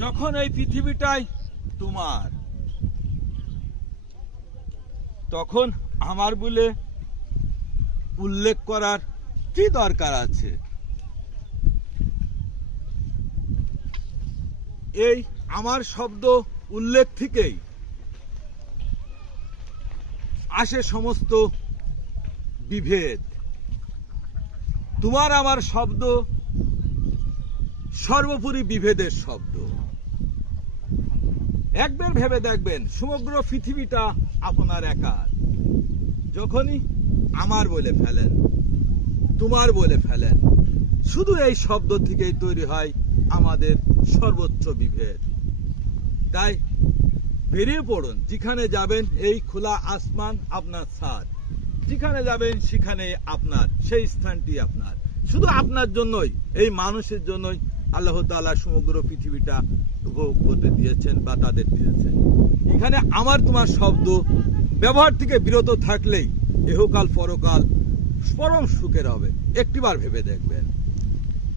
যখন এই পৃথিবীটাই তোমার, তখন আমার বলে উল্লেখ করার কি দরকার আছে? এই আমার শব্দ উল্লেখ থেকেই আসে সমস্ত বিভেদ। তোমার আমার শব্দ সর্বোপরি বিভেদের শব্দ। একবার ভেবে দেখবেন, সমগ্র পৃথিবীটা আপনার একার। যখনই আমার বলে ফেলেন, তোমার বলে ফেলেন, শুধু এই শব্দ থেকেই তৈরি হয় আমাদের সর্বোচ্চ বিভেদ। তাই বেরিয়ে পড়ুন, যেখানে যাবেন এই খোলা আসমান আপনার ছাদ, যেখানে যাবেন সেখানে আপনার, সেই স্থানটি আপনার, শুধু আপনার জন্যই, এই মানুষের জন্যই আল্লাহ তাআলা সমগ্র পৃথিবীটা উপভোগ করতে দিয়েছেন বা তাদের দিয়েছেন। এখানে আমার তোমার শব্দ ব্যবহার থেকে বিরত থাকলেই ইহকাল পরকাল পরম সুখের হবে। একটিবার ভেবে দেখবেন।